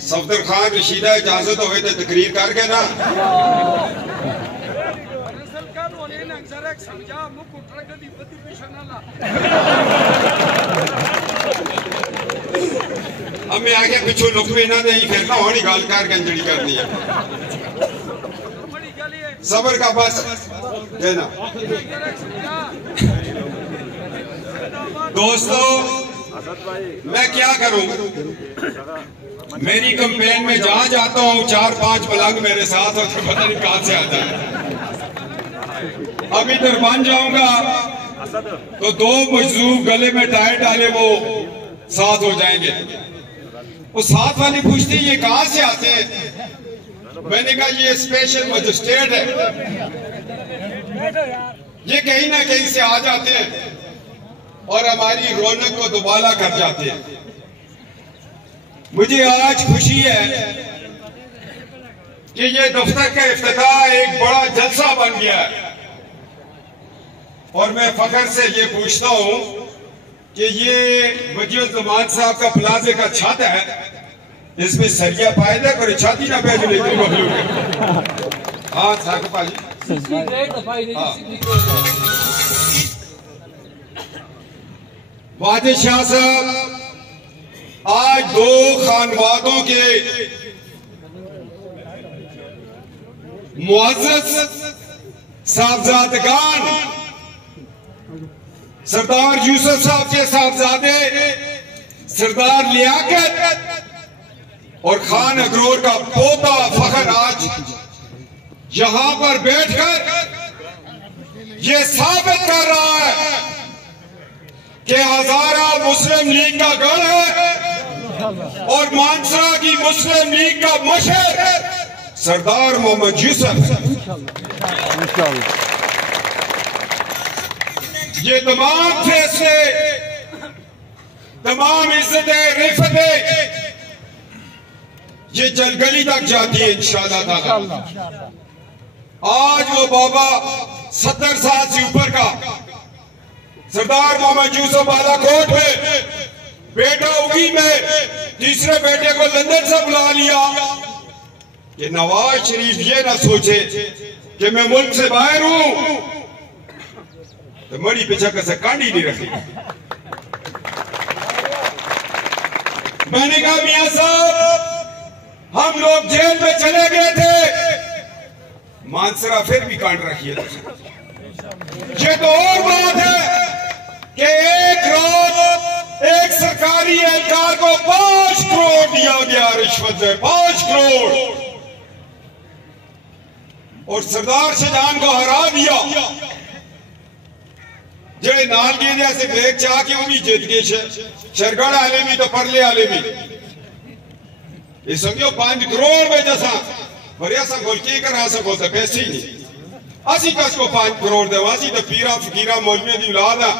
सफदर खान रशीदा इजाजत हो तो तकरीर करके ना अब मैं आगे पिछू लुकवे ना दे फिर ना होनी गल कर गंजड़ी करनी है सबर का बस देना। दोस्तों मैं क्या करूं, मेरी कैंपेन में जहां जाता हूं 4-5 मलंग मेरे साथ होते पता नहीं कहां से आता है। अब इधर बन जाऊंगा तो 2 मजदूर गले में टायर डाले वो साथ हो जाएंगे। वो साथ वाली पूछती ये कहां से आते हैं, मैंने कहा ये स्पेशल मजिस्ट्रेट है, ये कहीं ना कहीं से आ जाते हैं और हमारी रौनक को दुबाला कर जाते हैं। मुझे आज खुशी है कि ये दफ्तर का इफ्तिताह एक बड़ा जलसा बन गया है और मैं फख्र से ये पूछता हूं कि ये वजीर-उज़-ज़मान साहब का प्लाजे का छत है, इसमें सरिया पायदा कर छाती ना पैज लेते हाँ साहब पाजी वाजिद शाह साहब आज 2 खानवादों के मुअज़्ज़ज़ साहबजादगान सरदार यूसुफ साहब के साहबजादे सरदार लियाकत और खान अगरोर का पोता फखर आज यहां पर बैठकर ये साबित कर रहा है कि हजारा मुस्लिम लीग का गढ़ है और मानसरा की मुस्लिम लीग का मशहूर सरदार मोहम्मद यूसुफ है। ये तमाम फैसले, तमाम इज्जतें, रिफतें ये जलगली तक जाती है इंशाअल्लाह ताला। आज वो बाबा 70 साल से ऊपर का सरदार मोहम्मद यूसुफ बालाकोट में बेटा उगी में तीसरे बेटे को लंदन से बुला लिया कि नवाज शरीफ ये ना सोचे कि मैं मुल्क से बाहर हूं तो मड़ी पीछे कैसे कांडी नहीं रखी। मैंने कहा मियां साहब हम लोग जेल में चले गए थे, मानसरा फिर भी कांड रखी है। ये तो और बात है कि एक रोज एक सरकारी एहलकार को 5 करोड़ दिया गया रिश्वत में, 5 करोड़ और सरदार शाहजहां को हरा दिया। जेड़े नाल गए से ब्रेक चाह के उन्हीं जीत गए, शरगढ़ आले भी तो परले आले भी ये समझो 5 करोड़ में जैसा बढ़िया सा बोल के करा सको तो पैसे ही नहीं असी कस को 5 करोड़ दे असी तो पीरा फकीरा मौलवी दी औलाद है।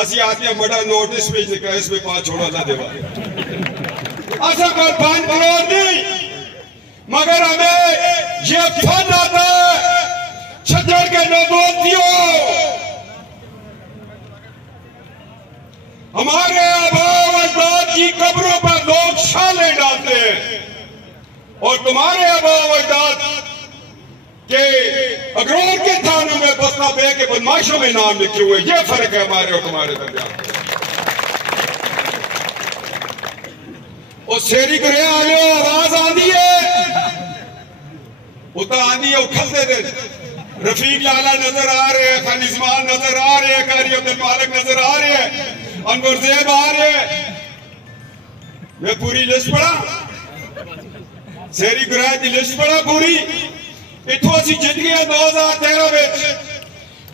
असी आते बड़ा नोटिस में केस में 5 छोड़ा ना देवा असा को 5 करोड़ नहीं, मगर हमें ये फंड आता है छज्जड़ के नौबतियों, हमारे आबाओ अजदाद की कब्रों पर लोग शाले डालते हैं और तुम्हारे आबाओ अजदाद के अगरोर के थानों में बसना बे के बदमाशों में नाम लिखे हुए। ये फर्क है हमारे और तुम्हारे दरमियान। और शेरी करे आगे आवाज आंदी है उतना आंदी है उखलते थे। रफीक लाला नजर आ रहे हैं, खालिजमान नजर आ रहे हैं, कारी अब्दुल मालिक नजर आ रहे हैं, अनवर ज़ैब आ रहे हैं। मैं पूरी लिस्ट पढ़ा, शेरी गुराह की लिस्ट पढ़ा पूरी। इतों असी जित गए 2013 में।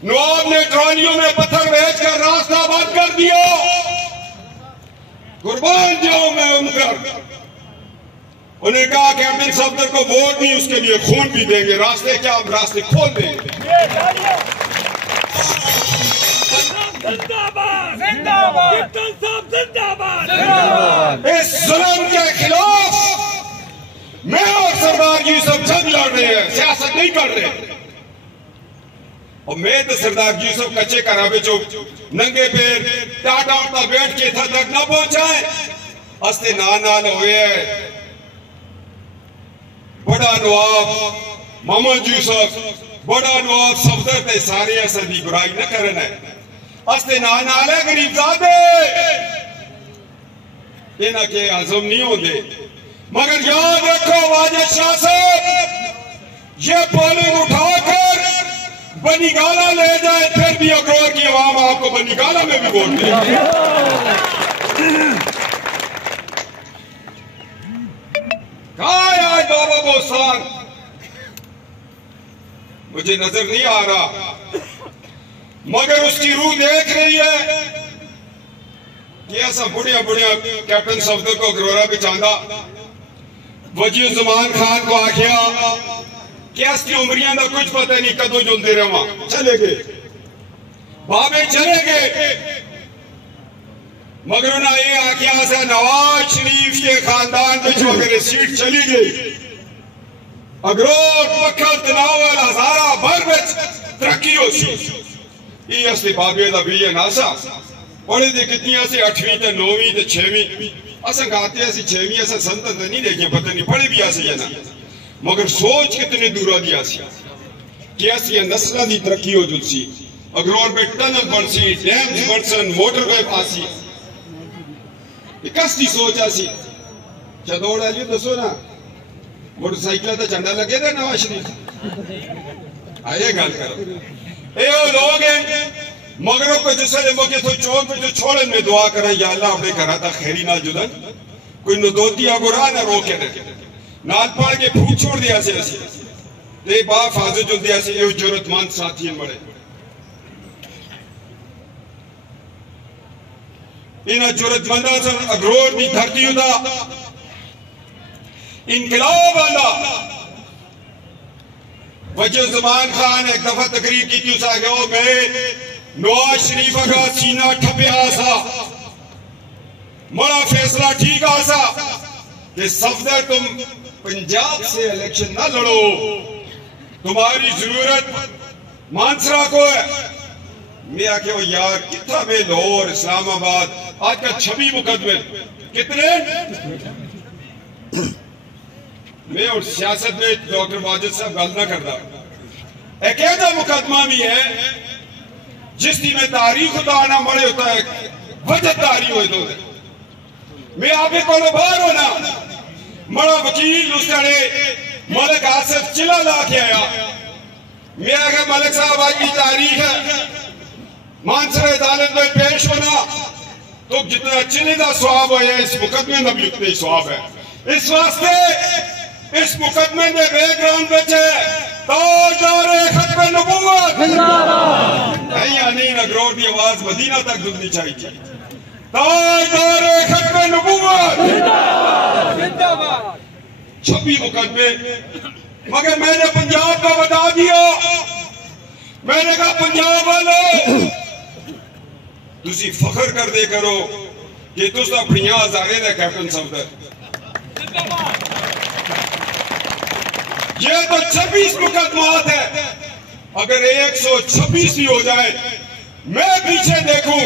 नवाब ने ट्रॉलियों में पत्थर भेजकर रास्ता बंद कर दिया। कुर्बान जाऊं मैं उनका। उन्हें कहा कि अब्दुल सफदर को वोट नहीं, उसके लिए खून भी देंगे। रास्ते क्या, हम रास्ते खोल देंगे। इस जुल्म के खिलाफ मैं और सरदार यूसुफ जंग लड़ रहे हैं, सियासत नहीं कर रहे। और मैं तो सरदार यूसुफ कच्चे करावे जो नंगे पैर टाटा उठता बैठ के था तक ना पहुंचाए। अस्ते नाल हुए बड़ा नवाब मोहम्मद यूसुफ बड़ा नवाब सफदर ते सारे असां दी बुराई न करन है अस्ते नाले गरीब जादे इन्हां के आजम नहीं होंगे मगर याद रखो वाजिद शाह साहब ये पोलिंग उठाकर बनीगाला ले जाए फिर भी अखरोट की आवाम आपको बनीगाला में भी वोट देगी। कहाँ है आज बाबा बोस्तान? मुझे नजर नहीं आ रहा मगर उसकी रूह देख रही है कि ऐसा बुढ़िया बुढ़िया कैप्टन सफदर को अग्रोरा भी चांदा वजीउज़्ज़मान खान को आखिया क्या इसकी उम्रियां का कुछ पता नहीं कदों जुलते रहा चले गए बाबे चले गए मगर उन्हें ये आखिया से नवाज शरीफ के खानदान में अगर सीट चली गई अगरोट पक्खल तनावल हजारा भर में तरक्की हो सी ये असली बाबे का भी है नासा पढ़े दे कितनी से 8वीं ते 9वीं ते 6वीं असा गाते ऐसी 6वीं असा संतन नहीं देखिए पता नहीं पढ़े भी आसे या ना मगर सोच कितने दूरा दी आसी कि ऐसी नस्लों की तरक्की हो जुलसी अगरोट में tunnel Bansi dams बनसन motorway Pasi कस की सोच आसी चदौड़ आलियो दसो ना मोटरसाइकिल तो झंडा लगे थे नवाज शरीफ आए गल करो ए वो लोग हैं मगरों को जिससे मौके तो चौक पे जो छोड़न में दुआ करें या अल्लाह अपने घर आता खैरी ना जुदन कोई नदोती अगुरा ना रोके दे नाल पड़ के फूक छोड़ दिया से ऐसे ते बा फाजो जो दिया से ये जरूरतमंद साथी बड़े इन जरूरतमंदा से अगरोर की धरती उदा इनकलाब आला वजीउज़्ज़मान खान एक दफा तकरीर की थी उसा गयो मैं नवाज शरीफ का सीना ठपिया सा बड़ा फैसला ठीक आसा कि सफदर तुम पंजाब से इलेक्शन ना लड़ो तुम्हारी जरूरत मानसरा को है मैं आके वो यार कितना में लाहौर इस्लामाबाद आज का 26 मुकदमे कितने मैं और सियासत में डॉक्टर वाजिद साहब गल ना करता एक ऐसा मुकदमा भी है जिसकी में तारीख उतारना बड़े होता है वजहदारी हो तो मैं आपे को बाहर होना बड़ा वकील उस मलिक आसिफ चिल्ला ला के आया मैं आगे मलिक साहब आज की तारीख है मानसर अदालत में पेश होना तो जितना चिल्ले का स्वाब है इस मुकदमे में भी उतना ही स्वाब है इस वास्ते इस मुकदमे में बैकग्राउंड में ताजदारे खत्म नबूवत नहीं अगरोट की आवाज मदीना तक गुजरनी चाहिए ताजदारे खत्म नबूवत 26 मुकदमे मगर मैंने पंजाब का बता दिया मैंने कहा पंजाब वालों तुसी फखर कर दे करो कि तुस अपनी हजारे ने कैप्टन सफदर ये तो 26 मुकदमात है अगर 126 भी हो जाए मैं पीछे देखूं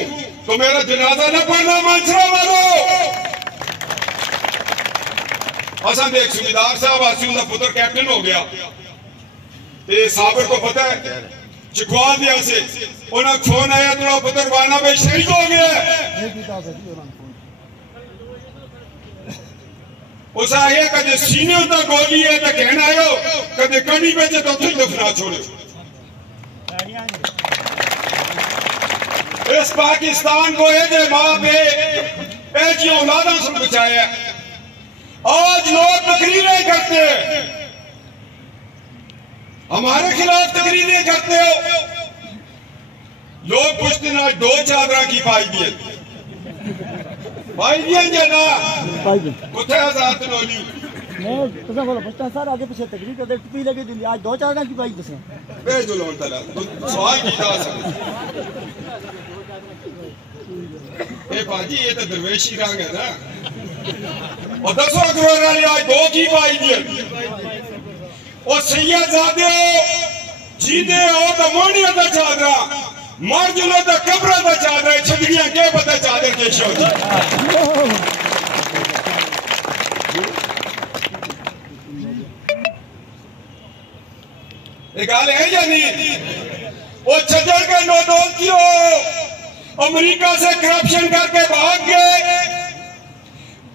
तो मेरा जनाजा न पड़ना मानसरा वालों असम एक सूबेदार साहब आसी उनका पुत्र कैप्टन हो गया साबर को पता है चिकवाल दिया से उन्हें फोन आया तेरा पुत्र वाना में शहीद हो गया उस आगे कदे सीने उतना गोली है तो कहना आयो कदे कड़ी में तो तुम दफना छोड़ो इस पाकिस्तान को ये मां पे ऐसी औलादा से बचाया आज लोग तकरीरें करते हैं हमारे खिलाफ तकरीरें करते हो लोग पूछते ना 2 चादरा की पाई दिए भाई दिए जना कुत्ते आजाद लोली मैं तुझे बोलो बच्चा सर आगे पीछे तकरीर कर दे टुपी लगे दिन आज 2 चादरा की पाई तुझे भेज लो तला सवाल की था ए बाजी ये तो दरवेशी रंग है ना और 10 करोड़ वाली आज 2 की पाई दिए और सैयदजादे जीते हो तो मोनिया का चादरा मर जुलो तो कब्र का चादर छड़ियां के पता चादर के शौकी गाल है या नहीं? वो छजड़ के नौदौलतियों अमेरिका से करप्शन करके भाग गए,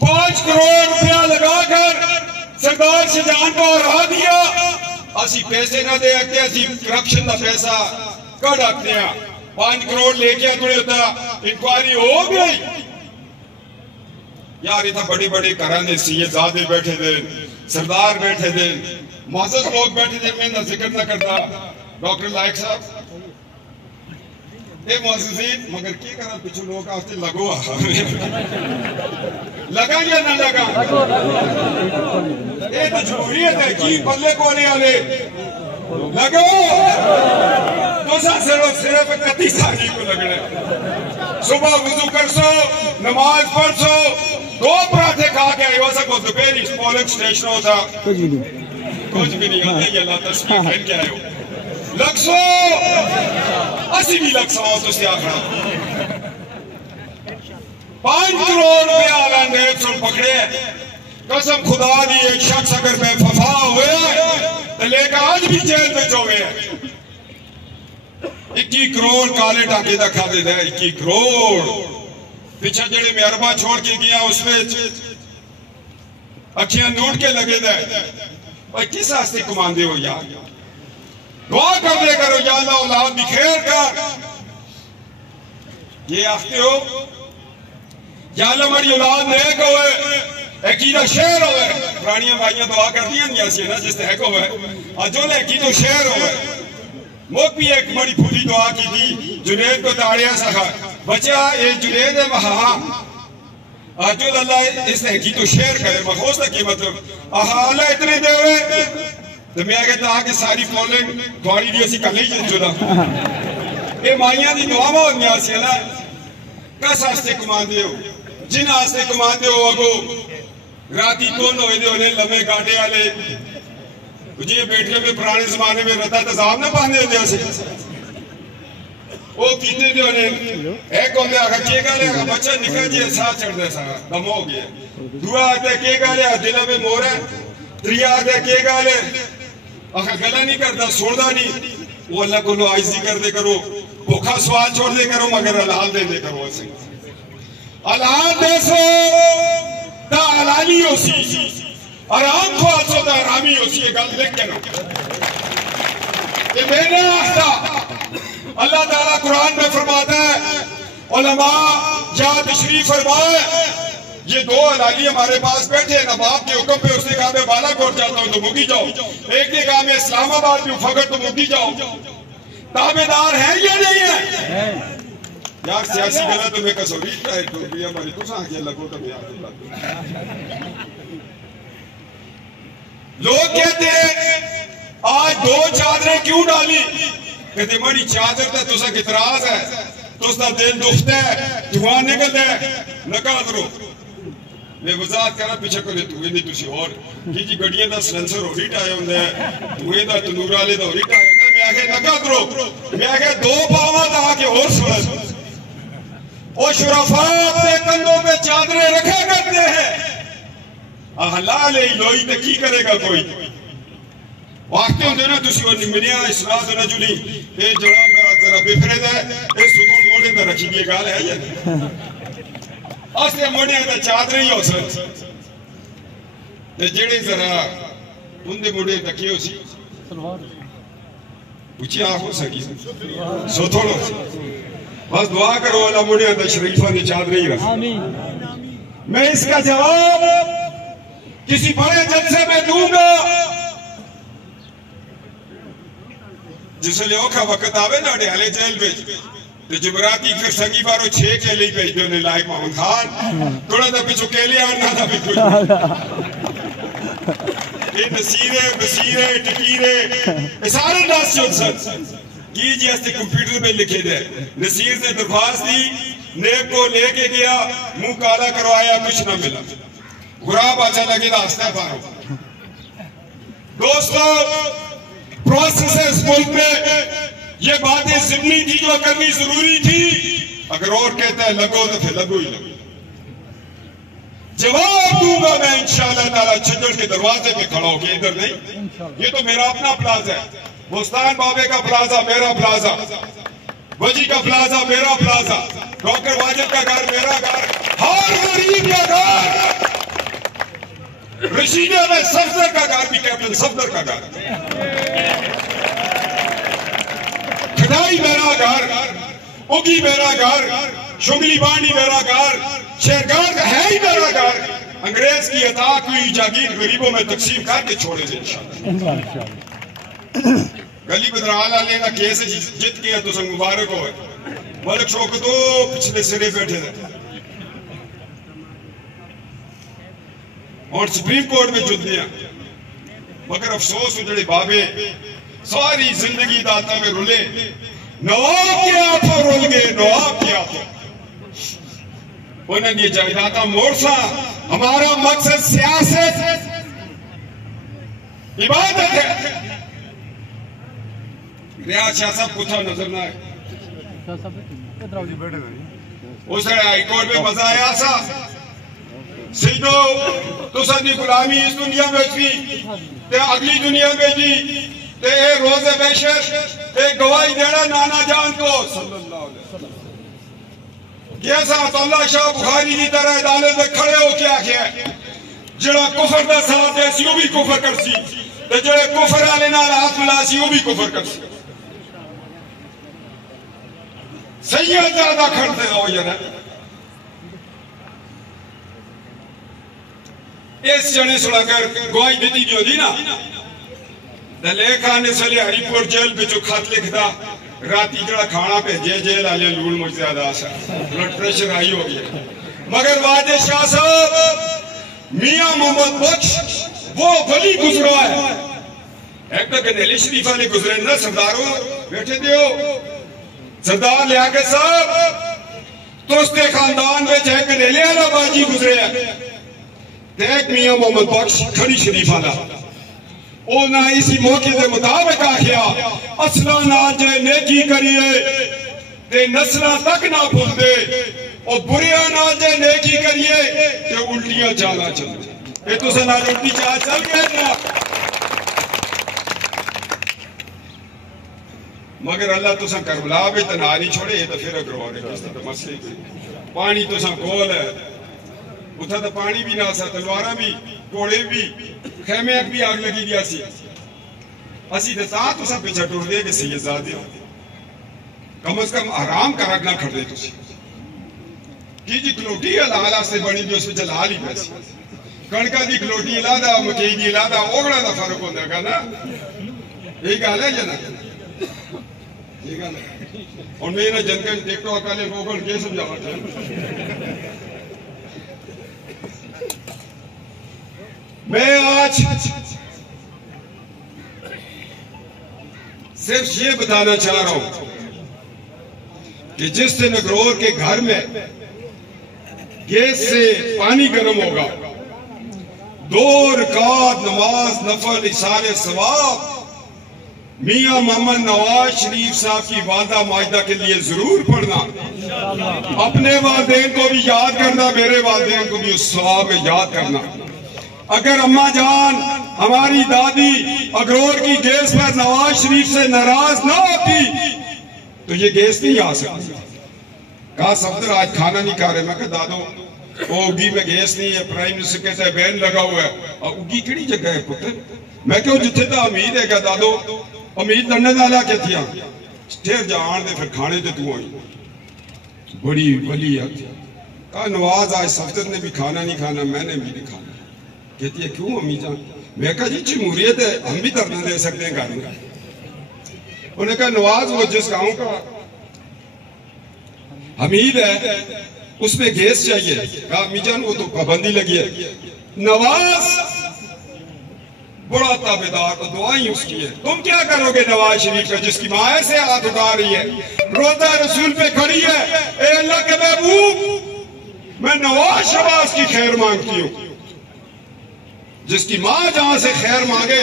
5 करोड़ रुपया लगाकर सरदार शाहजहां को हरा दिया। असी पैसे ना दे के असी करप्शन का पैसा कट आते हैं, 5 करोड़ लेके थोड़े होता इंक्वायरी हो गई यार। इतना बड़े बड़े घराने सीएजादे बैठे थे, सरदार बैठे थे, मुअज़्ज़ज़ लोग बैठे थे, मैं ना जिक्र ना करता डॉक्टर लायक साहब ए मुअज़्ज़ज़ीन, मगर की करा पिछू लोग आते लगो लगा या ना लगा? ये तो जरूरियत है कि बल्ले को आने वाले लगो तो सिर्फ 31 तारीख को लगना। सुबह वुजू कर सो, नमाज पढ़ सो, 2 पराठे खा के आयो सको दोपहर पोलिंग स्टेशन होता कुछ भी नहीं आते। ये ला तस्वीर खेल के आयो लक्सो असी भी लक्सो तो से आखना 5 करोड़ रुपया आलांगे सुन पकड़े। कसम खुदा दी एक शख्स अगर बेवफा हुए तो लेकर आज भी जेल में चोगे। 21 करोड़ काले टाके का खा देता है। 21 करोड़ पिछा जड़े में अरबा छोड़ के गया उसमें अखियां नूट के लगे थे। किस वास्ते कमांदे हो यार? दुआ कर दे करो या अल्लाह औलाद बिखेर कर ये आखते हो या अल्लाह हमारी औलाद नेक होवे, अकीदा शेर होवे। पुरानियां भाइयां दुआ करती हैं सी ना जिस है को है अजो ले की तो शेर होवे। मोक भी एक बड़ी फूली दुआ की थी जुनेद को ताड़िया सखा बचा ये जुनेद है वहां अजो अल्लाह इस है की तो शेर करे मखोस की मतलब अल्लाह इतने देवे तो मैं कहता कि सारी पोलिंग थोड़ी दी असी कल ही जुदा ये माइया दी दुआवां होंदियां सी ना। कस वास्ते कमांदे हो? जिन वास्ते कमांदे हो अगो राती कौन होए दे होने लम्बे कांटे वाले जी बैठे में पुराने जमाने में रता तजाब ना पाने होते ऐसे वो पीते दे होने एक होंदे आखा के गाले आखा बच्चा निकल जी साथ चढ़ दे सारा दम हो गया। दुआ आते के गाले दिल में मोर है, त्रिया आते के गाले आखा गला नहीं करता छोड़दा नहीं। वो अल्लाह को आइजी कर दे करो, भूखा सवाल छोड़ दे करो, मगर हलाल दे दे करो। ऐसे हलाल दे सो ता हलाली होसी, आराम को आसो ता हरामी होसी। ये गल लिख के ना ये मैंने आखा अल्लाह ताला कुरान में फरमाता है उलमा या तशरीफ फरमाए ये 2 हलाली हमारे पास बैठे हैं। नवाब के हुक्म पे उसने कहा मैं बालाकोट जाता हूँ तो मुकी जाओ, एक ने कहा मैं इस्लामाबाद में फकर तो मुकी जाओ। ताबेदार है या नहीं है यार? सियासी गला तो मैं कसौरी है तो भी हमारी कुछ आंखें लगो तो लोग कहते हैं आज 2 चादरें क्यों डाली? कहते हमारी चादर तो तुसा इतराज है, तुसा दिल दुखता है, धुआं निकलता है, नका करो। मैं वजाहत करा पीछे को धुएं दी तुसी और की जी गड्डियां दा सिलेंसर हो रिट आया हुंदा है, धुएं दा तंदूर वाले दा हो रिट आया हुंदा है। मैं आखे नका करो, मैं आखे 2 पावा दा आके और सुन ओ शुरफा अपने कंधों पे चादरें रखा करते हैं। हलाल है लोई तो की करेगा कोई वाकते होंगे ना तुसी वो निमनिया इस्लाह तो नजुली ये जरा जरा बिखरे दा ये सुधों मोड़े दा रखी दी गाल है या असले मोड़े दा चादर ही हो सक ते जेड़े जरा उनदे मोड़े तकिए होसी ऊंची आंख हो सकी सो थोड़ो बस दुआ करो अल्लाह मोड़े दा शरीफा ने चादर ही रख। आमीन। मैं इसका जवाब किसी बड़े जलसे में दूंगा जिसले औखा वक्त आवे ना अडयाले जेल में तो जुबराती फिर संगी बारो 6 के लिए भेज दो ने लायक मोहम्मद खान थोड़ा सा पिछो के लिए आना था बिल्कुल ये नसीरे बसीरे टिकीरे सारे नास सर की जी ऐसे कंप्यूटर पे लिखे दे। नसीर ने दरख्वास्त दी, नेब को लेके गया, मुंह काला करवाया, कुछ ना मिला, गुराब अच्छा लगे रास्ता पारो। दोस्तों प्रोसेस है इस मुल्क में ये बातें जिम्मी थी जो करनी जरूरी थी। अगर और कहता है लगो तो फिर लगो ही लगो। जवाब दूंगा मैं इंशाअल्लाह ताला छज्जड़ के दरवाजे पे खड़ा होकर, इधर नहीं, ये तो मेरा अपना प्लाज है। मुस्तान बाबे का प्लाजा मेरा प्लाजा, वजी का प्लाजा मेरा प्लाजा, डॉक्टर वाजिद का घर मेरा घर, हर गरीब का घर, रशीदा में सफदर का घर भी कैप्टन सफदर का घर, खटाई मेरा घर, उगी मेरा घर, शुगली बांडी मेरा घर, शेरगार है ही मेरा घर। अंग्रेज की अता हुई जागीर गरीबों में तकसीम करके छोड़े थे इंशाअल्लाह। गली बदराल आले का केस जीत गया तो संग मुबारक हो। मलिक शौकत तो पिछले सिरे बैठे थे और सुप्रीम कोर्ट में जुट दिया, मगर अफसोस उजड़े बाबे सारी जिंदगी दाता में रुले, नवाब के आपो रुल गए, नवाब के आपो उन्हें ये जायदादा मोरसा। हमारा मकसद सियासत इबादत है। रियाज शाह साहब कुछ नजर ना है, उस हाईकोर्ट में मजा आया सा सीधो तुसा दी गुलामी इस दुनिया में थी ते अगली दुनिया में जी ते रोजे बेशर ते गवाही देना नाना जान को सल्लल्लाहु अलैहि वसल्लम कैसा अल्लाह शाह बुखारी की तरह अदालत में खड़े हो क्या किया जड़ा कुफर का साथ दे सी वो भी कुफर कर सी ते जड़े कुफर वाले नाल हाथ मिला सी वो भी कुफर कर सी। सही है ज्यादा खड़ते हो यार। इस जने सुनाकर गवाही दी होती ना लेखा ने सले हरिपुर जेल में जो खत लिखता राती जड़ा खाना भेजे जेल आले लून मुझ ज्यादा ब्लड प्रेशर हाई हो गया। मगर वादे शाह साहब मियां मोहम्मद बख्श वो वली गुजरा है एक तो गनेली शरीफ वाले गुजरे ना सरदारों बैठे थे सरदार लियाकत साहब तो उसके खानदान में एक गनेले वाला बाजी गुजरे है एक मियां मोहम्मद बख्श खड़ी शरीफ वाला ना इसी मौके के मुताबिक आखिया असला ना जे नेकी करिए ते नस्ला तक ना भूल दे और बुरिया ना जे नेकी करिए ते उल्टियां चाला चल ये तो सना उल्टी चाल चल गए ना। मगर अल्लाह तुसा करबला भी तना नहीं छोड़े ये तो फिर अग्रवार है किस तरह मसले पानी तुसा कोल है उठा तो पानी भी ना सा तलवारा भी घोड़े भी खेमे भी आग लगी दिया सी असी तो ता तुसा पीछे टुर दे के सैयदजादे कम से कम आराम कर रखना खड़े तुसी की जी कलोटी हलाल से बनी दी उसमें जला ली पैसी कणका दी कलोटी लादा मकई दी लादा ओगड़ा दा फर्क होंदा है ना यही गल है जना ये गल और मेरा जनकन टिकटॉक वाले लोगों के समझावा मैं आज सिर्फ ये बताना चाह रहा हूं कि जिस दिन अग्रोर के घर में गैस से पानी गर्म होगा 2 रकात नमाज नफल इशारे सवाब मियां मोहम्मद नवाज शरीफ साहब की वादा माजदा के लिए जरूर पढ़ना, अपने वालिदैन को भी याद करना, मेरे वालिदैन को भी उस सवाब में याद करना। अगर अम्मा जान हमारी दादी अग्रोर की गैस पर नवाज शरीफ से नाराज ना होती तो ये गैस नहीं आ सकती। कहा सफदर आज खाना नहीं खा रहे, मैं कहा दादो वो उगी में गैस नहीं है, प्राइम मिनिस्टर कहता है बैन लगा हुआ है और उगी केड़ी जगह है पुत्र, मैं क्यों जिथे तो उम्मीद है क्या दादो उम्मीद लड़ने वाला क्या थी ठहर जान दे फिर खाने दे तू आई बड़ी वली आती। कहा नवाज आज सफदर ने भी खाना नहीं खाना मैंने भी नहीं खाना। कहती है क्यों अम्मी जान, मैं कहा जी जमहूरियत है हम भी धरना दे सकते हैं घर में। उन्होंने कहा नवाज वो जिस गांव का हमीद है उसमें गैस चाहिए। कहा अम्मी जान वो तो पाबंदी लगी है। नवाज बड़ा ताबेदार तो दुआई उसकी है, तुम क्या करोगे नवाज शरीफ का जिसकी माँ से हाथ उठा रही है, रोजा रसूल पे खड़ी है, ए अल्लाह के महबूब मैं नवाज शबाज की खैर मांगती हूँ। जिसकी माँ जहां से खैर मांगे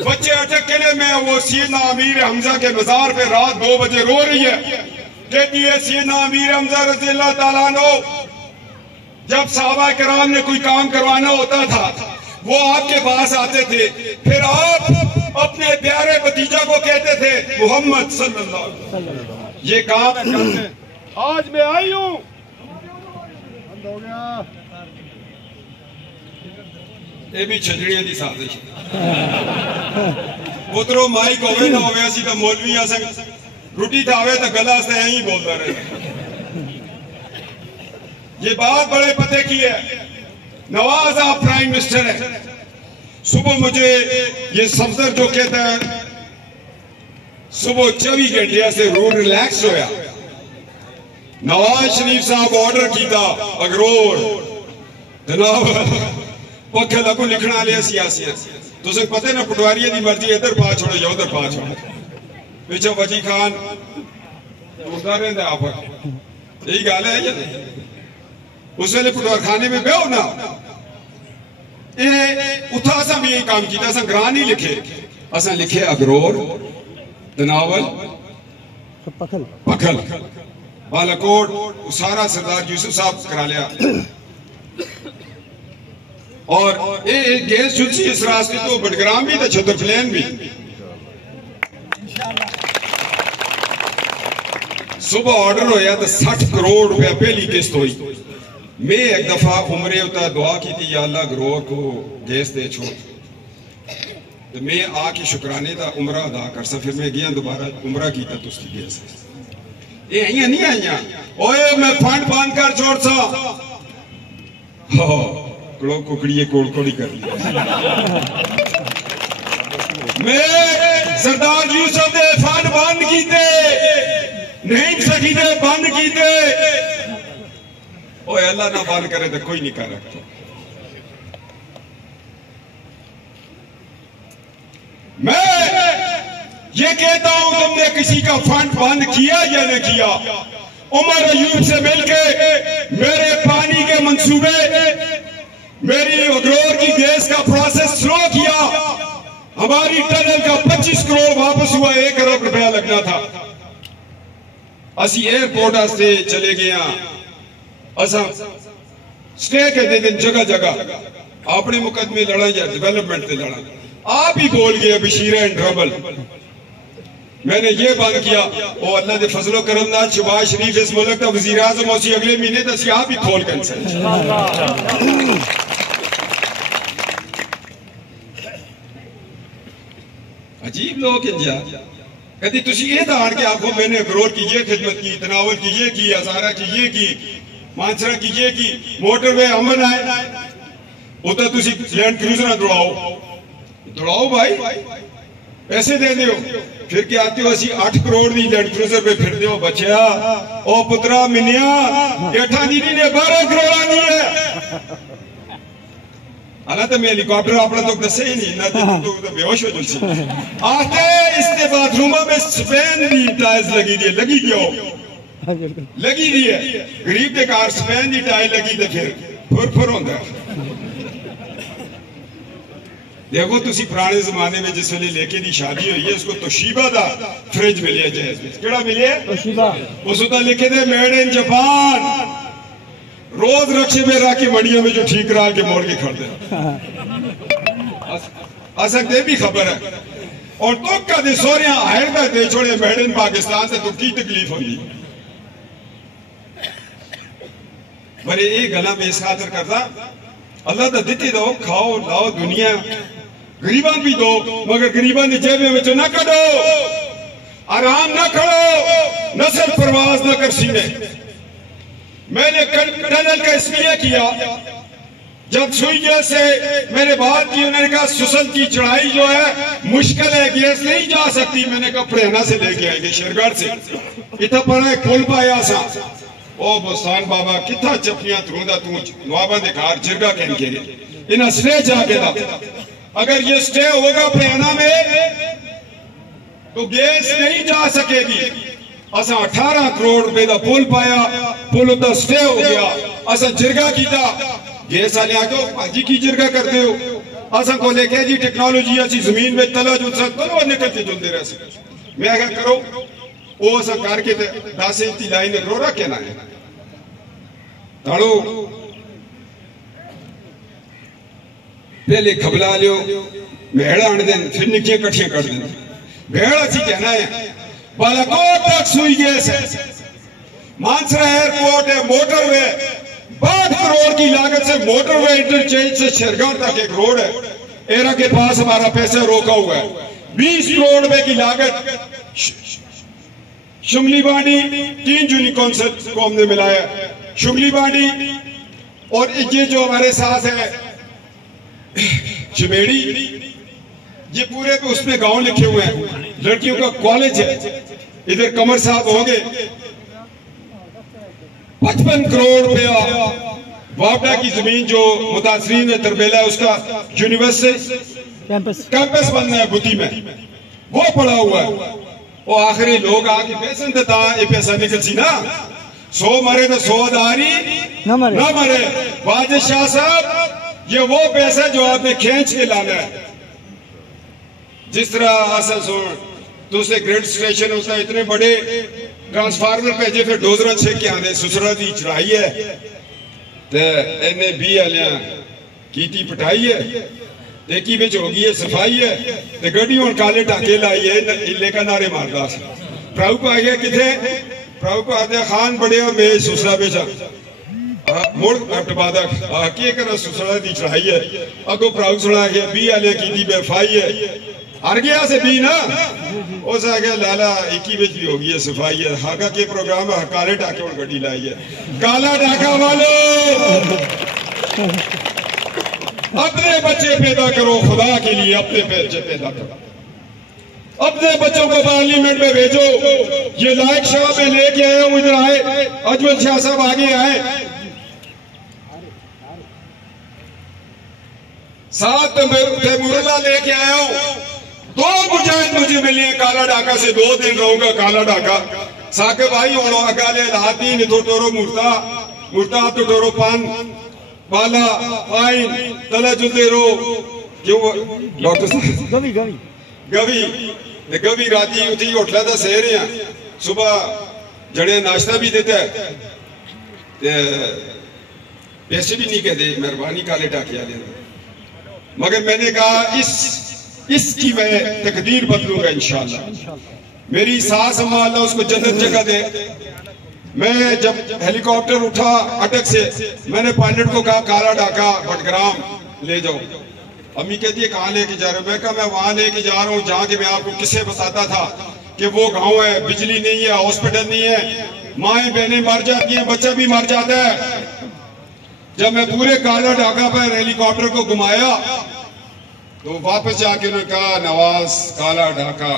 बच्चे अटक के लिए मैं वो सीना अमीर हमजा के मजार पे रात 2 बजे रो रही है। कहती है सीना अमीर हमजा रज़ी अल्लाह ताला अन्हु जब सहाबा किराम ने कोई काम करवाना होता था वो आपके पास आते थे, फिर आप अपने प्यारे भतीजा को कहते थे मोहम्मद सल्लल्लाहु अलैहि वसल्लम। ये काम है करने। आज मैं आई हूँ, हो गया ये भी छजड़ियां की साजिश। पुत्रो माइक होवे ना होवे असी तो मौलवी आ रोटी खावे तो गला से यही बोलता रहे। ये बात बड़े पते की है। नवाज आप प्राइम मिनिस्टर है। सुबह मुझे ये सफदर जो कहता है सुबह 24 घंटे से रो रिलैक्स होया। नवाज शरीफ साहब ऑर्डर किया अगरोर जनाब पक्के लगू लिखना लिया सियासी तुझे पता ना पटवारी की मर्जी इधर पा छोड़ो या उधर पा छोड़ो। पिछो वजी खान उड़ता रहता आप यही गल है या नहीं? उस वेले पटवार खाने में बेहो ना उठा असा भी यही काम किया। असा ग्रां नहीं लिखे, असा लिखे अगरोर दनावल पखल पखल बालाकोट सारा सरदार यूसुफ साहब करा लिया। और ये गैस जुलसी इस रास्ते तो बडग्राम भी तो छतर प्लेन भी। सुबह ऑर्डर होया तो 60 करोड़ रुपया पहली किस्त हुई। मैं एक दफा उमरे उता दुआ की थी या अल्लाह गरोर को गैस दे छोड़ तो मैं आके शुक्राने का उमरा अदा कर सा। फिर मैं गया दोबारा उमरा किया तो उसकी गैस ये आइया नहीं आइया ओए मैं फंड बांध कर छोड़ सा कुकड़िए कोड़ कोड़ी कर लिया। मैं सरदार यूसुफ ने फंड बंद कीते नहीं सकी थे बंद कीते। ओए अल्लाह ना बंद करे तो कोई नहीं कर रखता। मैं ये कहता हूं तुमने किसी का फंड बंद किया या नहीं किया? उमर अयूब से मिलके मेरे पानी के मंसूबे मेरी अगरोर की गैस का प्रोसेस स्लो किया। हमारी टनल का 25 करोड़ वापस हुआ। 1 करोड़ रुपया लगना था। असी एयरपोर्ट से चले गए असा स्टे के दिन जगह जगह अपने मुकदमे लड़ा या डेवलपमेंट से लड़ा। आप ही बोल गए बशीर एंड ट्रबल। मैंने ये बंद किया ओ अल्लाह के फजलो करम नाल शहबाज शरीफ इस मुल्क का वजीर आजम उसी अगले महीने तो आप ही खोल कर अजीब लोग इंजा कभी तुसी ये दाड़ के आखो मैंने अगरोर की ये खिदमत की, तनावल की ये की, हजारा की ये की, मानसरा की ये की, मोटरवे अमन आए उतना तुसी लैंड क्रूजर दौड़ाओ भाई पैसे दे दो। फिर क्या आते हो असी 8 करोड़ की लैंड क्रूजर पे फिर दो बच्चा ओ पुत्रा मिनिया जेठा दीदी ने 12 करोड़ दी है। हालांकि मैं हेलीकॉप्टर अपना तो दसे ही नहीं ना तो बेहोश हो जाती। आते इसके बाथरूम में स्पेन की टाइल्स लगी दी लगी क्यों लगी दी है? गरीब के कार स्पेन की टाइल लगी तो फिर फुर होता है। देखो तुसी पुराने जमाने में जिस वेले लेके दी शादी हुई है उसको तोशीबा दा फ्रिज मिले जैज केड़ा मिले तोशीबा उस उता लिखे थे मेड इन जापान। रोज रक्षे में राखी मंडियों में जो ठीक रहा के मोड़ के खड़ते असक भी खबर है। और तो कदे सोरिया हायर का दे छोड़े मेड इन पाकिस्तान से तो की तकलीफ होगी। बड़े ये गला में इस खातर करता अल्लाह तो दिती दो खाओ लाओ दुनिया गरीबान भी दो मगर गरीबान की जेबे में ना करो आराम ना करो नस्ल परवाज ना कर सीने। मैंने टनल का इसलिए किया जब सुइया से मेरे बात की उन्होंने कहा सुसल की चढ़ाई जो है मुश्किल है गैस नहीं जा सकती। मैंने कहा प्रेरणा से लेके आएंगे शेरगढ़ से इतना बड़ा पुल पाया सा ओ बोस्तान बाबा कितना चपलियां त्रूंदा तू नवाबा दे घर जिरगा कह के इन स्टे जाके दा अगर ये स्टे होगा प्रेरणा में तो गैस नहीं जा सकेगी। असा 18 करोड़ रुपए का पुल पाया पुल उदा स्टे हो गया। असा जिरगा किया गैस वाले आके भाजी की जिरगा करते हो असा को लेके जी टेक्नोलॉजी अच्छी जमीन में तला जो तलो निकल के जुलते रहे। मैं क्या करो वो असा करके 10 इंच की लाइन रोरा कहना है ताड़ो पहले खबला लियो भेड़ आन देन फिर निकिया कट्ठियां कर देन भेड़ अच्छी कहना है बालाकोट तक सुई गए से मानसरा एयरपोर्ट है मोटरवे 5 करोड़ की लागत से मोटरवे इंटरचेंज से शेरगांव तक एक रोड है एरा के पास हमारा पैसा रोका हुआ है 20 करोड़ रुपए की लागत शुमली बाड़ी 3 जूनी कौंसिल को हमने मिलाया शुमली बाड़ी और ये जो हमारे साथ है चिमेड़ी ये पूरे पे उसमें गांव लिखे हुए हैं लड़कियों का कॉलेज है इधर कमर साहब होंगे 55 करोड़ रुपया वापडा की जमीन जो मुतासरीन है तरबेला है उसका यूनिवर्सिटी कैंपस बनना है बुद्धि में वो पड़ा हुआ है वो आखिरी लोग आके पैसे देता ये पैसा निकल सी ना 100 मरे तो 100 आधारी न मरे बादशाह साहब ये वो पैसा जो आपने खींच के लाना है जिस तरह असल सुन दूसरे ग्रेड स्टेशन होता है इतने बड़े ट्रांसफार्मर भेजे फिर डोजरा छे के आने सुसरा दी चढ़ाई है ते इन्हें भी आलिया कीती पटाई है देखी बिच हो गई है सफाई है ते गड्डी हुन काले टाके लाई है इले का नारे मारदा प्रभु को आ गया किथे प्रभु को आते खान बड़े मैं सुसरा बेचा मुड़ अटबादा की कर सुसरा दी चढ़ाई है अगो प्रभु सुना गया भी आलिया कीती बेफाई है हर गया से भी ना उस आ गया लाला 21 बिच भी हो गई है सफाई है हाका के प्रोग्राम है काले टाके और गड्डी लाई है काला टाका वालों अपने बच्चे पैदा करो खुदा के लिए अपने बच्चे पैदा करो अपने बच्चों को पार्लियामेंट में भेजो ये लायक शाह में लेके आए हूं इधर आए अजमल शाह साहब आगे आए साथ मुरला लेके आया हूं 2 मुजाहिद मुझे मिले काला डाका से 2 दिन रहूंगा काला डाका साके भाई और अगाले लाती नहीं तो टोरो मुर्ता तो टोरो पान बाला फाइन तला जुदेरो क्यों डॉक्टर गवी राती उठी होटला दा सह रहे हैं सुबह जड़े नाश्ता भी देता है पैसे भी नहीं कहते मेहरबानी काले टाके वाले मगर मैंने कहा इसकी मैं तकदीर बदलूंगा इंशाल्लाह मेरी सास अम्मा अल्लाह उसको जन्नत जगह दे मैं जब हेलीकॉप्टर उठा अटक से मैंने पायलट को कहा काला डाका बटग्राम ले जाओ अम्मी कहती है कहाँ लेके जा रहे हो मैं कहा मैं वहां लेके जा रहा हूँ जहाँ के मैं आपको किससे बताता था कि वो गांव है बिजली नहीं है हॉस्पिटल नहीं है माएँ बहनें मर जाती हैं बच्चा भी मर जाता है जब मैं पूरे काला डाका पर हेलीकॉप्टर को घुमाया तो वापस जाके उन्होंने कहा नवाज काला डाका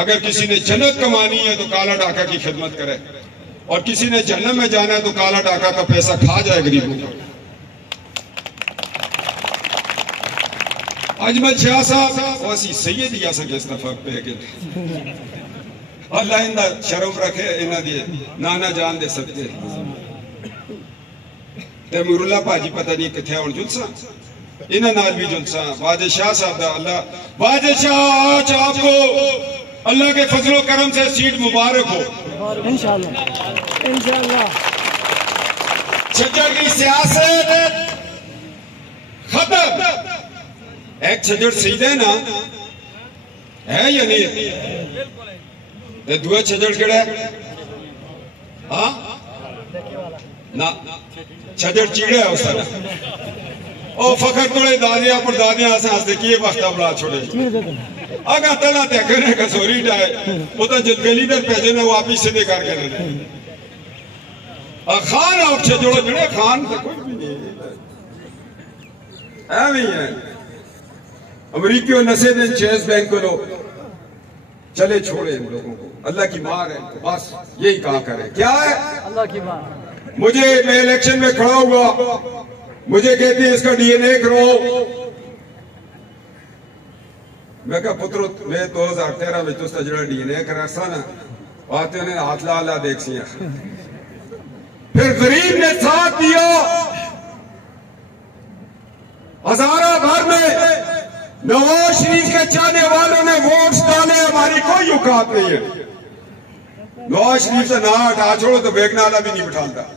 अगर किसी ने जन्नत कमानी है तो काला डाका की खिदमत करे और किसी ने जन्नत में जाना है तो काला डाका का पैसा खा जाए गरीबों को अजमल शाह साहब वसी सैयद या सके इस्तफाक पे के अल्लाह इंदा शर्म रखे इना दी नाना जान दे सकते ते मुरुल्ला पाजी पता नहीं किथे हुन जुलसा इना नाल भी जुलसा बादशाह साहब दा अल्लाह बादशाह आज आपको अल्लाह के फजलो करम से सीट मुबारक हो इंशाअल्लाह छज्जर की सियासत खत्म एक छज्जर सीधे ना है या नहीं ते दुआ छज्जर केड़ा है हां ना छज्जर चीड़ा है उसदा ओ फखर तोड़े दादिया पर दादिया हंसते किए वक्त बड़ा छोड़े अगर तना ते करे कसोरी डाए वो तो जब गली दर पैसे ने वापिस सीधे करके ने खान आप से जोड़ो जड़े खान तो कोई भी नहीं है है अमेरिकी और नशे दिन चेस बैंक को लो चले छोड़े इन लोगों को अल्लाह की मार है बस यही कहा करे क्या है अल्लाह की मार मुझे मैं इलेक्शन में खड़ा हुआ मुझे कहती है इसका डीएनए करो मैं कहा पुत्रो मैं 2013 में उसका जरा डीएनए करा सा ना आते उन्हें हाथ ला देख सिया फिर गरीब ने साथ दिया हजारा भर में नवाज शरीफ के चाहने वालों ने वोट डाले हमारी कोई औकात नहीं है नवाज शरीफ से ना हटा छोड़ो तो बेगनाला भी नहीं बिठाता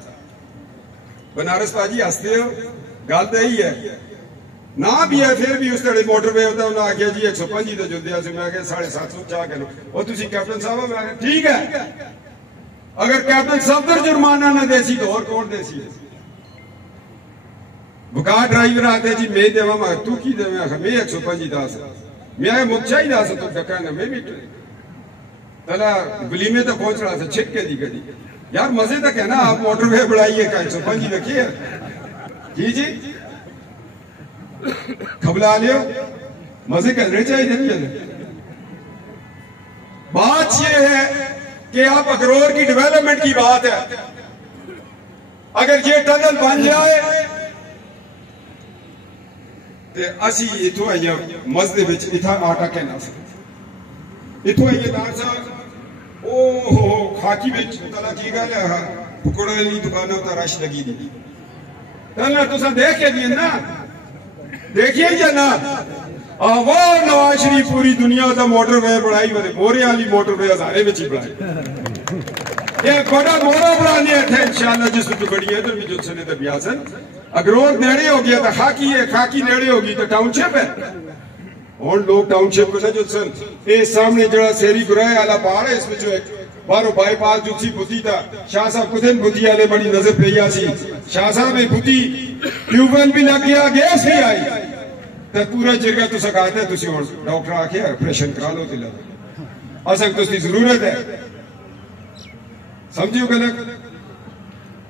बनारस पाजी हंसते हो गल तो यही है ना भी है फिर भी उस तरह मोटरवे होता है उन्हें आखिया जी 105 तो जुंदे से मैं 750 चाह के वो तुसी कैप्टन साहब मैं ठीक है अगर कैप्टन सफदर जुर्माना ना देसी तो और कौन देसी है बुकार ड्राइवर आते जी मैं देवा मैं तू की दे मैं 105 दास मैं मुक्चा ही दास तो डका ना मैं भी तला गुली में तो पहुंच रहा था छिप के दी कदी यार मजे तक है ना आप मोटरवे बढ़ाइए का 105 रखिए जी जी खबला लियो मजे करने चाहिए। बात यह है कि आप अखरोर की डेवलपमेंट की बात है अगर ये टनल बन जाए तो असी इथों आइए मस्जिद विच इथा आटा कहना इथों आइए दार साहब ओहो खाकी विच तला की गल है पकौड़े वाली दुकानों का रश लगी दी टनल तुसा देख के दिए ना देखिए या ना आवाज नवाज शरीफ पूरी दुनिया का मोटरवे बढ़ाई वाले मोरे वाली मोटरवे हजारे में ही बढ़ाई ये बड़ा मोरा बढ़ाने थे इंशाल्लाह जिस जो बड़ी है तो भी जो सने तो ब्यासन अगरोर नेड़े हो गया तो खाकी है खाकी नेड़े होगी तो टाउनशिप है और लोग टाउनशिप को ना जो सन ये सामने जरा शेरी गुराए वाला पहाड़ है इसमें जो एक बारो बाईपास जो सी बुद्धि था शाह साहब कुछ दिन बुद्धि वाले बड़ी नजर पे सी शाह साहब में बुद्धि ट्यूबवेल भी लग गया गैस भी आई तो पूरा जिरगा तो सकाते हैं तुसी और डॉक्टर आके ऑपरेशन करा लो तो लग असल तो उसकी जरूरत है समझियो गलत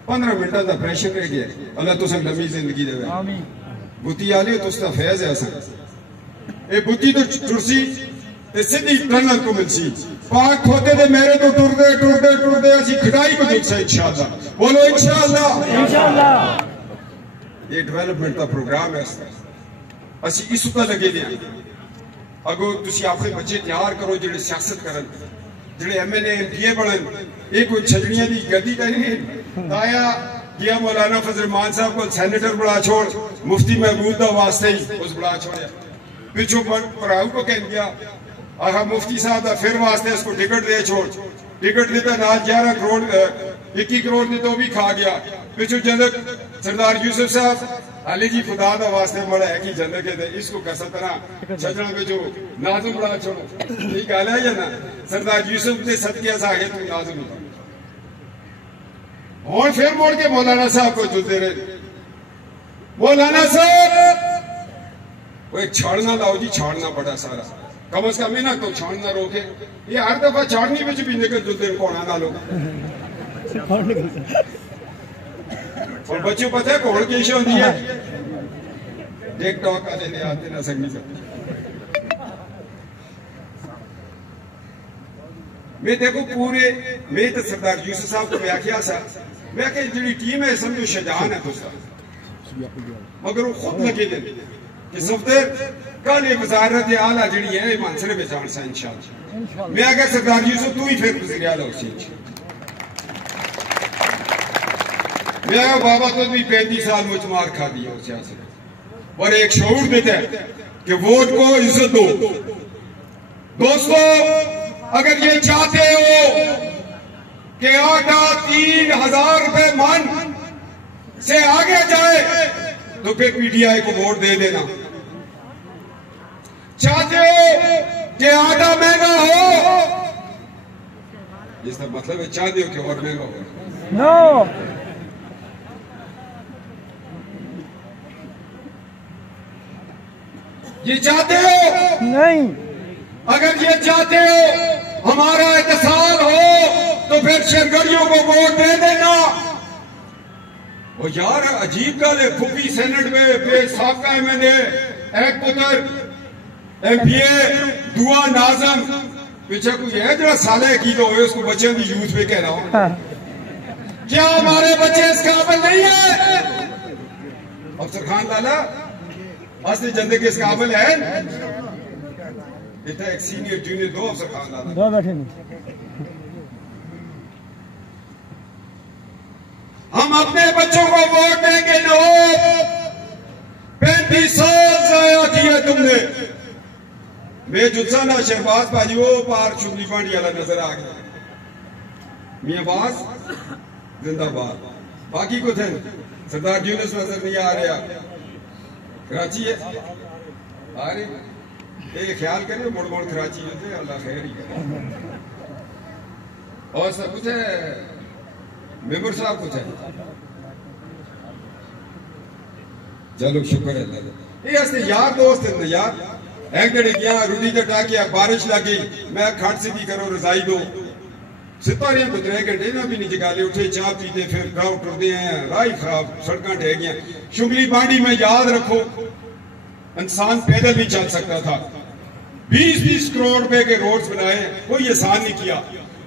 15 मिनट का ऑपरेशन रह गया अल्लाह तो सब लंबी जिंदगी देवे आमीन बुद्धि आली तो उसका फैज है असल ए बुद्धि तो टुरसी ते सीधी टनल को मिलसी पाक होते थे मेरे तो टुरदे टुरदे टुरदे असी खिदाई को दिखसा इंशाअल्लाह बोलो इंशाअल्लाह इंशाअल्लाह ये डेवलपमेंट का प्रोग्राम है असी इस उता लगे ने अगो तुसी अपने बच्चे तैयार करो जेड़े सियासत करन जेड़े एमएलए एमपीए बनन ये कोई छजड़ियां दी गद्दी तो नहीं ताया किया मौलाना फजल मान साहब को सेनेटर बड़ा छोड़ मुफ्ती महमूद दा वास्ते ही उस बड़ा छोड़या पिछो पराऊ को कह दिया आहा मुफ्ती साहब दा फिर वास्ते इसको टिकट दे छोड़ टिकट देता ना 11 करोड़ 21 करोड़ ने तो भी खा गया पिछो जनक सरदार यूसुफ साहब अली जी खुदा दा वास्ते बड़ा है कि जनक के इसको कैसा तरह छजड़ा में जो नाजुम बड़ा छोड़ो ये गाल है या ना सरदार यूसुफ ने सदके सागे तू नाजुम और फिर मोड़ के मौलाना साहब को जुलते रहे मौलाना साहब वो एक छाड़ना लाओ जी छाड़ना बड़ा सारा कम से कम ना तो छाड़ना रोके ये हर दफा छाड़नी में भी निकल जुलते कौन आना लोग और बच्चों पता है कौन की होती है एक टॉक आते नहीं आते ना संगी मैं देखो पूरे मैं तो सरदार यूसुफ साहब को व्याख्या सा मैं कह जी टीम है समझो शजान है दोस्त मगर वो खुद लगे थे कि सफदर कल ये वजारत आला जी है मानसरे में जान सा इंशाअल्लाह मैं अगर सरदार यूसुफ तू ही फिर वज़ीर आला उसी मेरा बाबा तो भी 35 साल मुझ मार खा दिया उस सियासत और एक शऊर देता है कि वोट को इज्जत दो दोस्तों अगर ये चाहते हो कि आटा 3000 रुपए मन से आगे जाए तो फिर पीटीआई को वोट दे देना चाहते हो कि आटा महंगा हो इसका मतलब है चाहते हो कि और महंगा हो नो ये चाहते हो नहीं अगर ये चाहते हो हमारा इत्तेसाल हो तो फिर शेरगढ़ियों को वोट दे देना वो यार अजीब गल है फुफी सेनेट में साबका एमएलए एक पुत्र एमपीए दुआ नाजम पीछे कुछ है जरा साले की तो उसको बच्चे की यूथ पे कह रहा हूं क्या हमारे बच्चे इस काबिल नहीं है अफसर खान लाला असली जनता के इस काबिल है इतना एक सीनियर जूनियर दो अफसर खान लाला बैठे हम अपने बच्चों को वोट देंगे न हो 35 साल जाया किया तुमने मैं जुस्सा ना शहबाज भाजी वो पार शुगली पांडी वाला नजर आ गया मियाबाज जिंदाबाद बाकी को थे सरदार यूनुस नजर नहीं आ रहा कराची है अरे ये ख्याल करिए मुड़ मुड़ कराची होते अल्लाह खैर ही करे। और सब कुछ है मेंबर साहब कुछ है चलो शुक्र है ये ऐसे यार दोस्त है यार एक जड़े गया रूढ़ी जटा किया बारिश लगी मैं खट से भी करो रजाई दो सितारियां तो 3 घंटे ना भी नहीं जगाले उठे चाह पीते फिर गाँव टुरते हैं राह खराब सड़क ढह गया शुगली बांडी में याद रखो इंसान पैदल नहीं चल सकता था 20-20 करोड़ रुपए के रोड्स बनाए कोई एहसान नहीं किया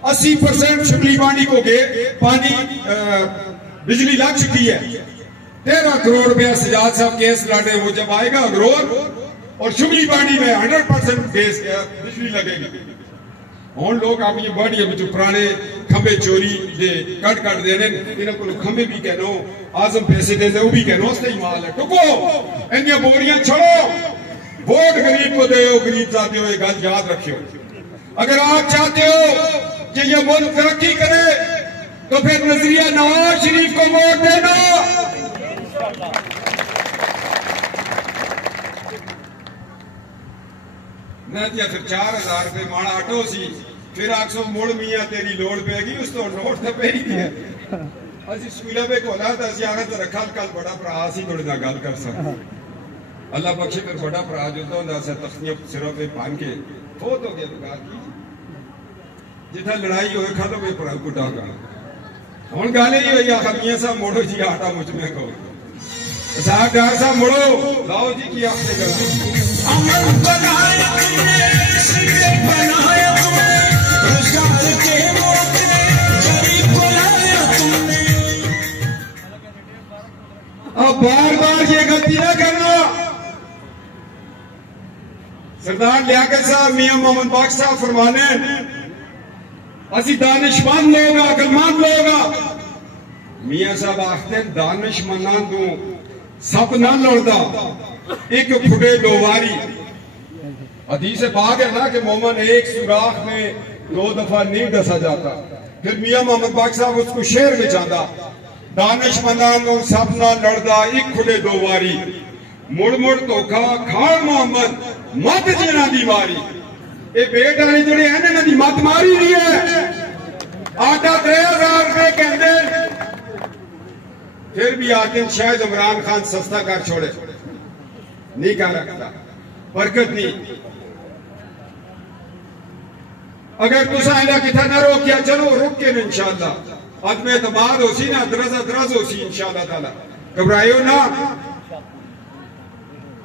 80% शुगली बांडी को पानी बिजली लग चुकी है 13 करोड़ रुपया सजाद साहब केस लड़े वो जब आएगा अगरोर और शुगली बांडी में 100% गैस बिजली लगेगी हूं लोग अपनी बाड़िया पुराने खंबे चोरी दे कट कट देने इन्हों को खंबे भी कहनो आजम पैसे दे वो भी कहनो सही माल है टुको इन बोरियां छोड़ो वोट गरीब को दे गरीब चाहते हो ये गल याद रखियो अगर आप चाहते हो कि ये मुल्क तरक्की करे तो फिर नजरिया नवाज शरीफ को वोट देना मैं दिया फिर 4000 रुपए माड़ा आटो सी फिर 800 मुड़ मियां तेरी लोड़ पेगी उस तो नोट तो पे ही है असि स्कूल में कोला तो असि आगे तो रखा कल बड़ा भरा सी थोड़ी ना गल कर सकते अल्लाह बख्शे फिर बड़ा भरा जो होंदा सा तख्तियां सिरों पे बांध के फोत हो गया गल की जिथा लड़ाई होए खत्म होए पर कुटा का हुन गल ही होई आ मियां साहब मोड़ो जी आटा मुझ में को साहब डॉक्टर साहब मुड़ो लाओ जी की आपने गल अमल बनाया तुमने बनाया तुमने के मोते गरीब बुलाया तुमने अब बार-बार ये गलती ना करना सरदार लियाकत साहब मियां मोहम्मद बख्श साहब फरमाने असि दानिशमंद लोग अकलमंद लोग मियां साहब आखते दानिशमंदां तू सब ना लड़दा एक फुटे 2 वारी हदीस पाक है ना कि मोमन एक सुराख में 2 दफा नहीं दसा जाता फिर मियां मोहम्मद बख्श साहब उसको शेर में चाहता दानिशमंदां को सब ना लड़दा एक फुटे 2 वारी मुड़ मुड़ धोखा खान मोहम्मद मत जेना दी मारी ये बेट वाले जोड़े हैं ना दी मत मारी नहीं है आटा 3000 रुपए कहते फिर भी आते शायद इमरान खान सस्ता कर छोड़े नहीं कर रखता बरकत नहीं अगर तुसा इला किथा ना रोकिया चलो रुक के इंशाअल्लाह आज में एतमाद हो सी ना दरज हो सी इंशाअल्लाह ताला घबराइयो ना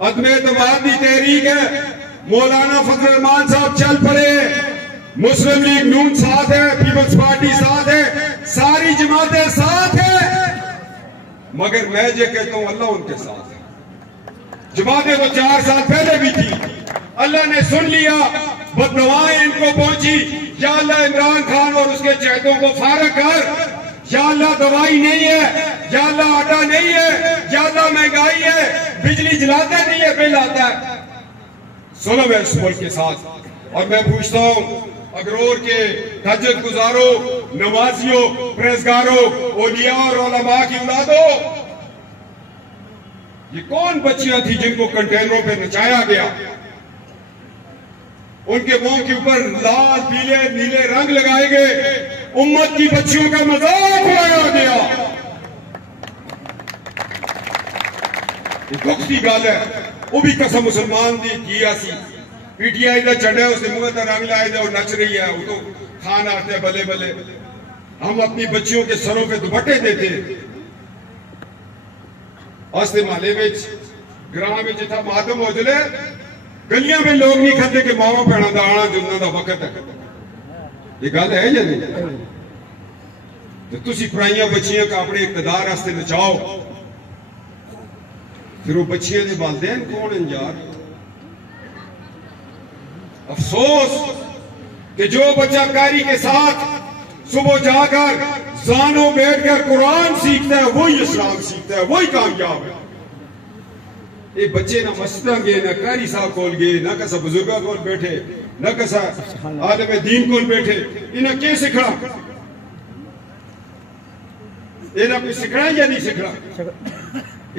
अदम एतमाद की तहरीक है मौलाना फजल रहमान साहब चल पड़े मुस्लिम लीग नून साथ है पीपल्स पार्टी साथ है सारी जमातें साथ है मगर मैं जो कहता हूं अल्लाह उनके साथ है जमातें तो 4 साल पहले भी थी अल्लाह ने सुन लिया बददुआएं इनको पहुंची या अल्लाह इमरान खान और उसके चहतों को फारग कर या अल्लाह दवाई नहीं है या अल्लाह आटा नहीं है या अल्लाह महंगाई है बिजली जलाते नहीं है बिल आता है सुनो मैं इस मुल्क के साथ और मैं पूछता हूं अगरोर के तहज्जुद गुजारों नमाजियों परहेजगारों औलिया और उलमा की औलादों ये कौन बच्चियां थी जिनको कंटेनरों पे नचाया गया उनके मुंह के ऊपर लाल पीले नीले रंग लगाए गए उम्मत की बच्चियों का मजाक उड़ाया गया दुख की गल है वो भी कसम मुसलमान की किया सी पीटीआई का झंडा उसने मुंह का रंग लाए और नच रही है वो तो खान आते बल्ले बल्ले हम अपनी बच्चियों के सरों पे दुपट्टे देते अस्ते माले में ग्राम में जिथा मातम हो जले गलियां में लोग नहीं खाते कि मावा भैणा का आना जुलना का वक्त है ये गल है या नहीं तो तुसी पराइयां बच्चियां का अपने इकतदार वास्ते नचाओ फिर वो बच्चियां के वालदैन कौन हैं यार अफसोस कि जो बच्चा कारी के साथ सुबह जाकर जानो बैठकर कुरान सीखता है वही इस्लाम सीखता है वही कामयाब है ये बच्चे ना मस्जिद गए ना कारी साहब कोल गए ना कसा बुजुर्गा कोल बैठे ना कसा आलम दीन कोल बैठे इन्हें क्या सिखना इन्हें कुछ सिखना या नहीं सिखना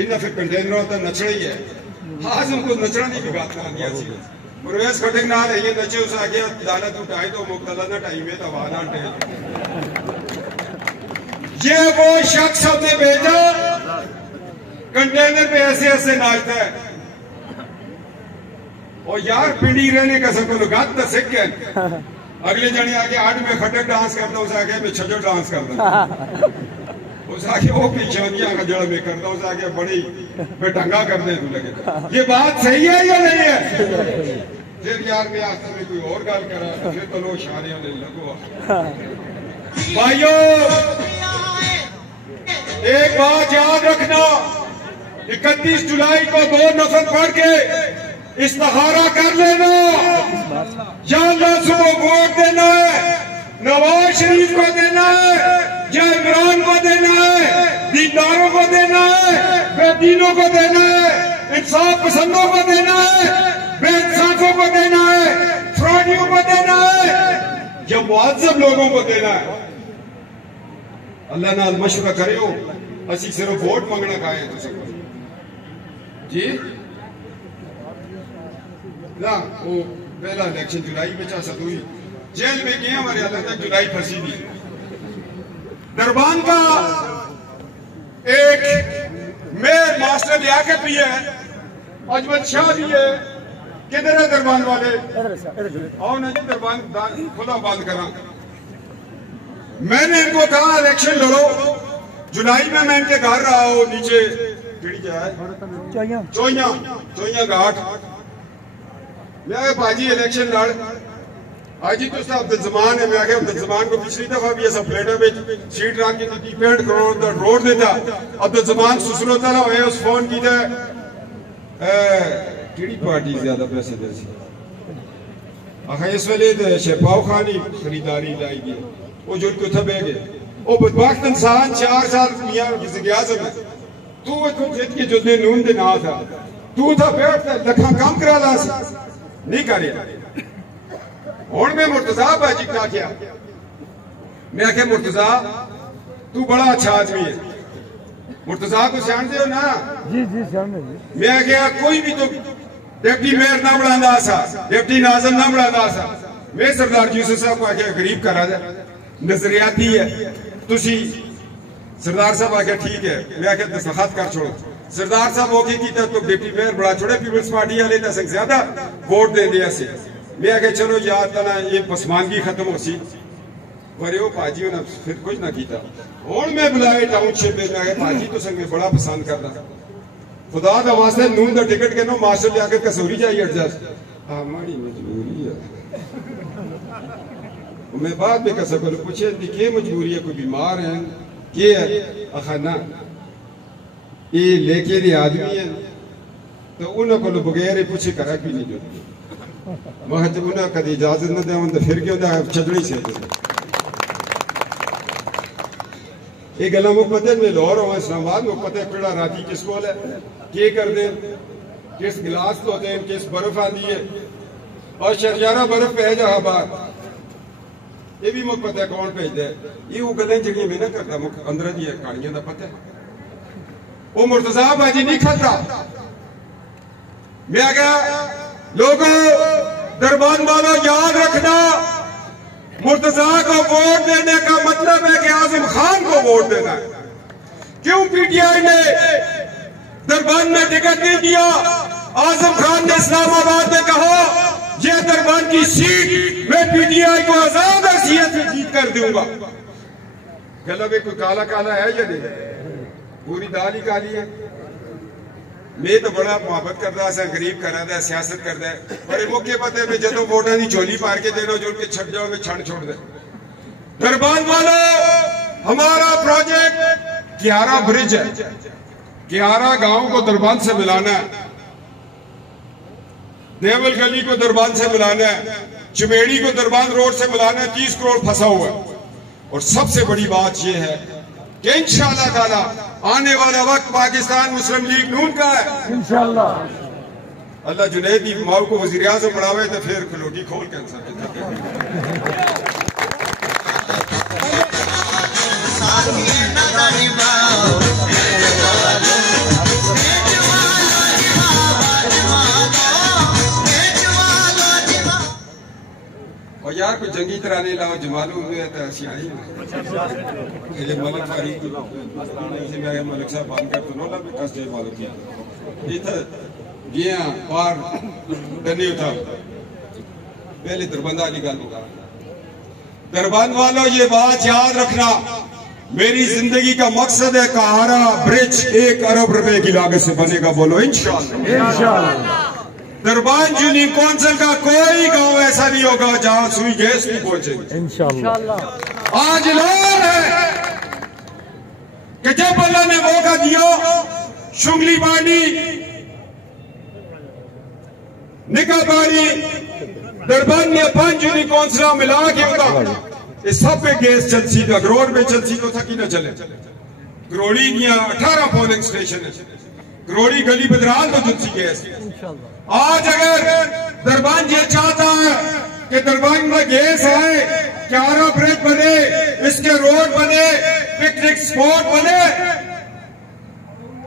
इन्हें फिर कंटेनर तो नचना ही है आजम को नचना नहीं बिगाड़ना दिया सी परवेज खटक ना है ये नचे उस आगे अदालत उठाई तो मुक्तला ना टाइम में तवाना टे ये वो शख्स हमने भेजा कंटेनर पे ऐसे ऐसे नाचता है और यार पिंडी रहने का सबको लगात तो सीख गए अगले जने आके 8 में खटक डांस करता उस आगे में छजो डांस करता उस आगे वो पिछानियां का जड़ में करता उस आगे बड़ी बेढंगा करने तू लगे ये बात सही है या नहीं है फिर यार मैं आज में कोई और गल करा फिर तो लोग शाने होने लगो भाइयों एक बात याद रखना 31 जुलाई को 2 नफर पढ़ के इस्तिखारा कर लेना या अल्लाह सुबह वोट देना है नवाज शरीफ को देना है या इमरान को देना है दीनदारों को देना है बेदीनों को देना है इंसाफ पसंदों को देना है बेइंसाफों को देना है फ्रॉडियों को देना है या मुआज्जब लोगों को देना है अल्लाह नाल मशवरा करे हो असी सिर्फ वोट मंगना खाए तो जी ना वो पहला इलेक्शन जुलाई में चा सतुई जेल में गए हमारे हाल तक जुलाई फंसी भी दरबान का एक मेयर मास्टर लियाकत भी है अजमत शाह भी है किधर है दरबान वाले आओ ना जी दरबान खुला बंद करा मैंने इनको कहा इलेक्शन लड़ो जुलाई में मैं इनके घर रहा हूँ नीचे चोइया घाट मैं भाजी इलेक्शन लड़ हाजी तो अब्दुल जमान है मैं अब्दुल जमान को पिछली दफा भी ऐसा प्लेटा में सीट रख के 65 करोड़ का रोड देता अब्दुल जमान सुसलोता हुए उस फोन की केड़ी पार्टी ज्यादा पैसे दे सी आखिर इस वेले शेपाव खान ही खरीदारी लाएगी वो जो को थबे गए वो बदबख्त इंसान 4 साल मियां वज़ीर-ए-आज़म है तू जित के जो दे नून दे ना था तू था बैठ लखा काम करा ला नहीं करे और मैं मुर्तजा बाजी का क्या मैं आखे मुर्तजा तू बड़ा अच्छा आदमी है मुर्तजा को जानते हो ना जी जी मैं आखे कोई भी तो डिप्टी मेयर ना बढ़ाना सा डिप्टी नाज़िम ना बढ़ाना सा मैं सरदार यूसुफ साहब को आखे गरीब करा दे नजरियाती है तुसी सरदार साहब आखे ठीक है मैं आखे दस्तखत कर छोड़ो सरदार साहब मौके की तो डिप्टी मेयर बड़ा छोड़े पीपल्स पार्टी वाले तक ज्यादा वोट दे दिया से मैं आखे चलो याद तना ये पसमानगी खत्म हो सी पर वो पाजी ने फिर कुछ ना किया और मैं बुलाए टाउनशिप में आगे पाजी तो संग में बड़ा पसंद करता खुदा का वास्ते नून का टिकट के नो मास्टर जाकर कसौरी जाइए एडजस्ट हमारी मजबूरी है मैं बाद में कह सकूँ पूछे क्या मजबूरी है कोई बीमार है के अखाना ये लेके दे आदमी है तो उन्होंने को बगैर पूछे करा भी नहीं जो मैं तो उन्हें कभी इजाजत न दे तो फिर क्यों चटनी से ये गला मुख पता है मैं लाहौर हूँ इस्लामाबाद मुख पता है पीड़ा राती किसको है के कर दे किस गिलास तो दे किस बर्फ आती है और शरजारा बर्फ पे है जहाँ बात ये भी मुख पता है कौन भेज दे ये वो गलें जगह में ना करता मुख अंदर दी कहानियां का पता है वो मुर्तजा बाजी नहीं खाता मैं क्या लोगों दरबान वालों याद रखना मुर्तजा को वोट देने का मतलब है कि आजम खान को वोट देना है क्यों पीटीआई ने दरबान में टिकट नहीं दिया आजम खान ने इस्लामाबाद में कहा यह दरबान की सीट मैं पीटीआई को आजाद हैसियत से जीत कर दूंगा गला में कोई काला काला है या नहीं पूरी दाल ही काली है मैं तो बड़ा मोहब्बत करता है गरीब करा था सियासत करता है बड़े मौके पते में जो वोटा की झोली पार के देना जो उनके छट जाओगे छड़ छोड़ दे दरबान वालों हमारा प्रोजेक्ट 11 ब्रिज है 11 गांव को दरबान से मिलाना है देवल गली को दरबान से मिलाना है चमेड़ी को दरबान रोड से मिलाना है 30 करोड़ फंसा हुआ है और सबसे बड़ी बात यह है कि इंशाअल्लाह ताला आने वाला वक्त पाकिस्तान मुस्लिम लीग नून का है इंशाअल्लाह अल्लाह जुनैद की माओ को वजीर आज़म बढ़ावे तो फिर खलोटी खोल के और यार कुछ जंगी तरह नहीं लाओ जमालू में तो ऐसी आई ये मलक फारी से मेरे मलक साहब बात कर तो नोला में कष्ट है मालूम किया इधर गया पार डनी उठा पहले दरबंदा की गल होगा दरबंद वालों ये बात याद रखना मेरी जिंदगी का मकसद है कहारा ब्रिज 1 अरब रुपए की लागत से बनेगा बोलो इंशाल्लाह दरबान यूनियन काउंसिल का कोई गांव ऐसा नहीं होगा जहां सुई गैस नहीं पहुंचेगी इंशाल्लाह आज लोग है कि जब अल्लाह ने मौका दिया शुंगली बानी निकाबारी दरबान ने 5 यूनियन काउंसिल मिला के होगा इस सब पे गैस चलती था गरोड़ में चलती तो थकी न चले गरोड़ी 18 पोलिंग स्टेशन है गरोड़ी गली बदराल में चलती गैस आज अगर दरबान ये चाहता है कि दरबान में गैस आए क्यारा ब्रिज बने इसके रोड बने पिकनिक स्पॉट बने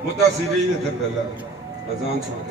मुतासिरीन अजान सुन